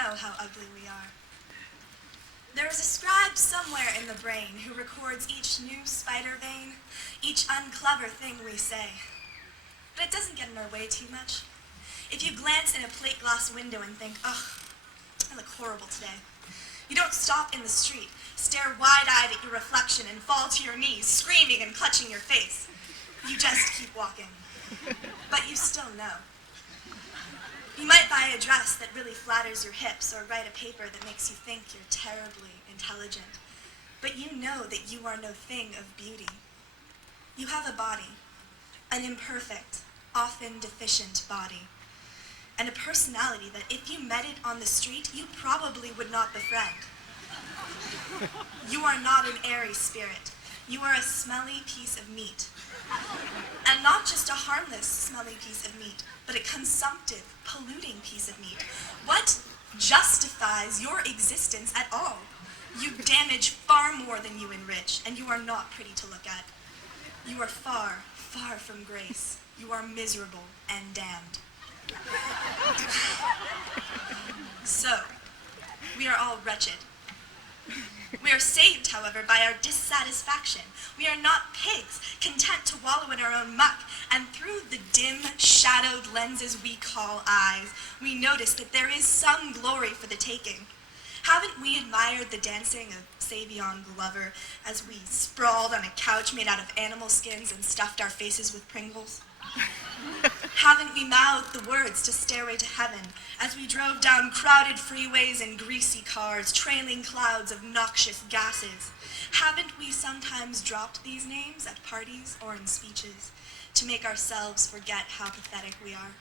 know how ugly we are. There is a scribe somewhere in the brain who records each new spider vein, each unclever thing we say. But it doesn't get in our way too much. If you glance in a plate glass window and think, ugh, I look horrible today, you don't stop in the street, stare wide-eyed at your reflection and fall to your knees, screaming and clutching your face. You just keep walking. But you still know. You might buy a dress that really flatters your hips or write a paper that makes you think you're terribly intelligent. But you know that you are no thing of beauty. You have a body, an imperfect, often deficient body, and a personality that if you met it on the street, you probably would not befriend. You are not an airy spirit. You are a smelly piece of meat. And not just a harmless, smelly piece of meat, but a consumptive, polluting piece of meat. What justifies your existence at all? You damage far more than you enrich, and you are not pretty to look at. You are far, far from grace. You are miserable and damned. So, we are all wretched. We are saved, however, by our dissatisfaction. We are not pigs, content to wallow in our own muck, and through the dim, shadowed lenses we call eyes, we notice that there is some glory for the taking. Haven't we admired the dancing of Savion Glover as we sprawled on a couch made out of animal skins and stuffed our faces with Pringles? Haven't we mouthed the words to Stairway to Heaven as we drove down crowded freeways in greasy cars, trailing clouds of noxious gases? Haven't we sometimes dropped these names at parties or in speeches to make ourselves forget how pathetic we are?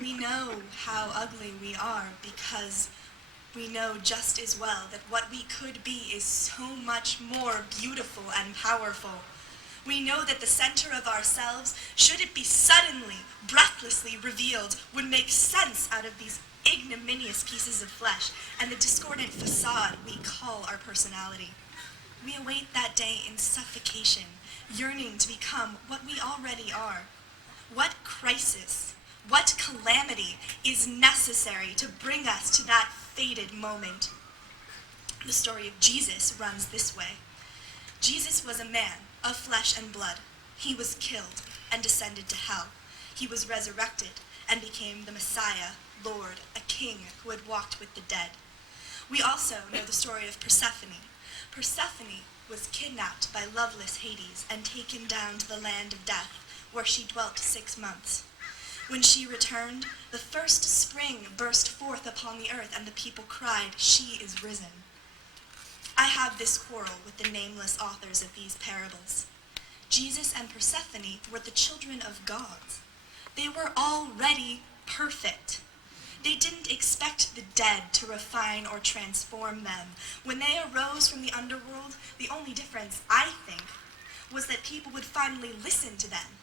We know how ugly we are because we know just as well that what we could be is so much more beautiful and powerful. We know that the center of ourselves, should it be suddenly, breathlessly revealed, would make sense out of these ignominious pieces of flesh and the discordant facade we call our personality. We await that day in suffocation, yearning to become what we already are. What crisis, what calamity is necessary to bring us to that fated moment? The story of Jesus runs this way. Jesus was a man of flesh and blood. He was killed and descended to hell. He was resurrected and became the Messiah, Lord, a king who had walked with the dead. We also know the story of Persephone. Persephone was kidnapped by loveless Hades and taken down to the land of death, where she dwelt 6 months. When she returned, the first spring burst forth upon the earth, and the people cried, "She is risen." I have this quarrel with the nameless authors of these parables. Jesus and Persephone were the children of gods. They were already perfect. They didn't expect the dead to refine or transform them. When they arose from the underworld, the only difference, I think, was that people would finally listen to them.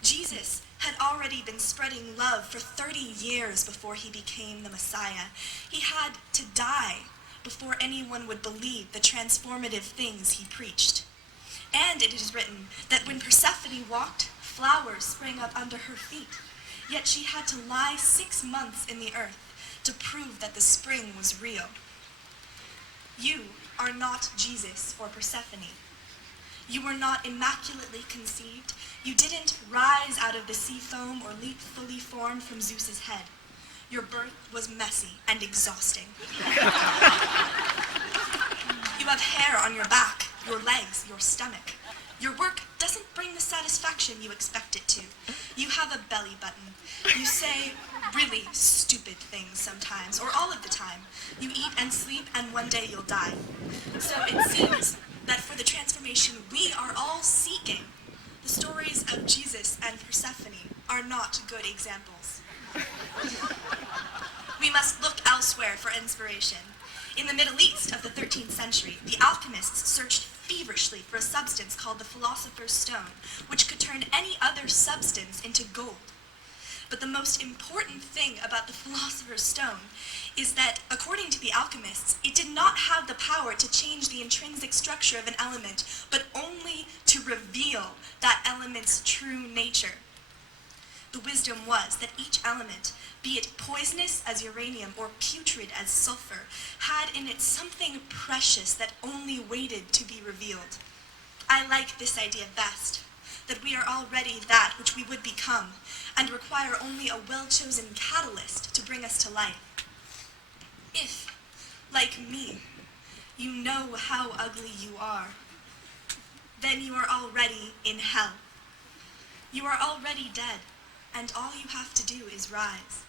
Jesus had already been spreading love for 30 years before he became the Messiah. He had to die before anyone would believe the transformative things he preached. And it is written that when Persephone walked, flowers sprang up under her feet. Yet she had to lie 6 months in the earth to prove that the spring was real. You are not Jesus or Persephone. You were not immaculately conceived. You didn't rise out of the sea foam or leap fully formed from Zeus's head. Your birth was messy and exhausting. You have hair on your back, your legs, your stomach. Your work doesn't bring the satisfaction you expect it to. You have a belly button. You say really stupid things sometimes, or all of the time. You eat and sleep, and one day you'll die. So it seems that for the transformation we are all seeking, the stories of Jesus and Persephone are not good examples. We must look elsewhere for inspiration. In the Middle East of the 13th century, the alchemists searched feverishly for a substance called the philosopher's stone, which could turn any other substance into gold. But the most important thing about the philosopher's stone is that, according to the alchemists, it did not have the power to change the intrinsic structure of an element, but only to reveal that element's true nature. The wisdom was that each element, be it poisonous as uranium or putrid as sulfur, had in it something precious that only waited to be revealed. I like this idea best, that we are already that which we would become, and require only a well-chosen catalyst to bring us to life. If, like me, you know how ugly you are, then you are already in hell. You are already dead, and all you have to do is rise.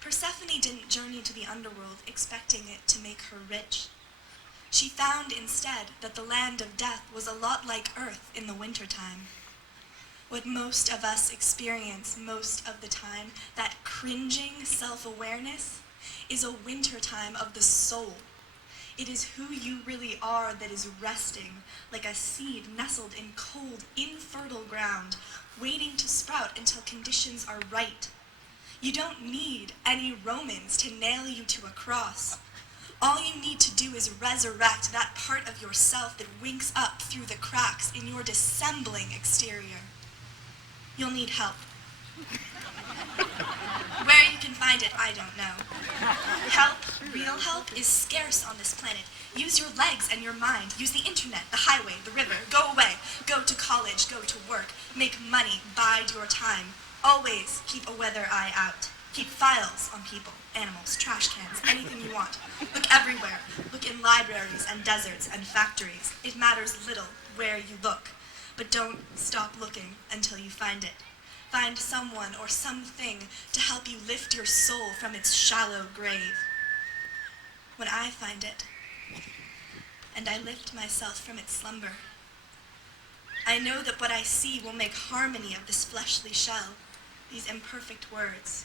Persephone didn't journey to the underworld expecting it to make her rich. She found instead that the land of death was a lot like Earth in the wintertime. What most of us experience most of the time, that cringing self-awareness, is a wintertime of the soul. It is who you really are that is resting, like a seed nestled in cold, infertile ground, waiting to sprout until conditions are right. You don't need any Romans to nail you to a cross. All you need to do is resurrect that part of yourself that winks up through the cracks in your dissembling exterior. You'll need help. Where you can find it, I don't know. Help, real help, is scarce on this planet. Use your legs and your mind. Use the internet, the highway, the river. Go away. Go to college. Go to work. Make money. Bide your time. Always keep a weather eye out. Keep files on people, animals, trash cans, anything you want. Look everywhere. Look in libraries and deserts and factories. It matters little where you look. But don't stop looking until you find it. Find someone or something to help you lift your soul from its shallow grave. When I find it, and I lift myself from its slumber, I know that what I see will make harmony of this fleshly shell, these imperfect words.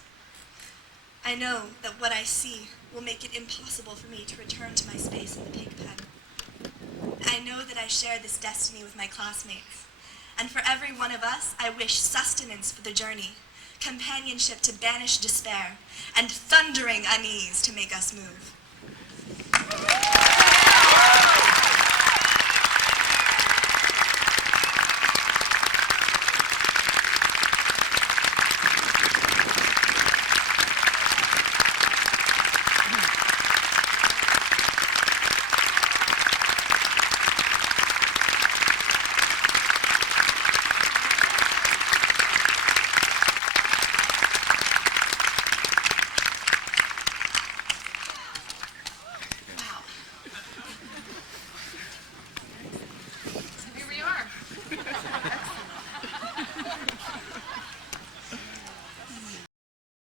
I know that what I see will make it impossible for me to return to my space in the pig pen. I know that I share this destiny with my classmates. And for every one of us, I wish sustenance for the journey, companionship to banish despair, and thundering unease to make us move.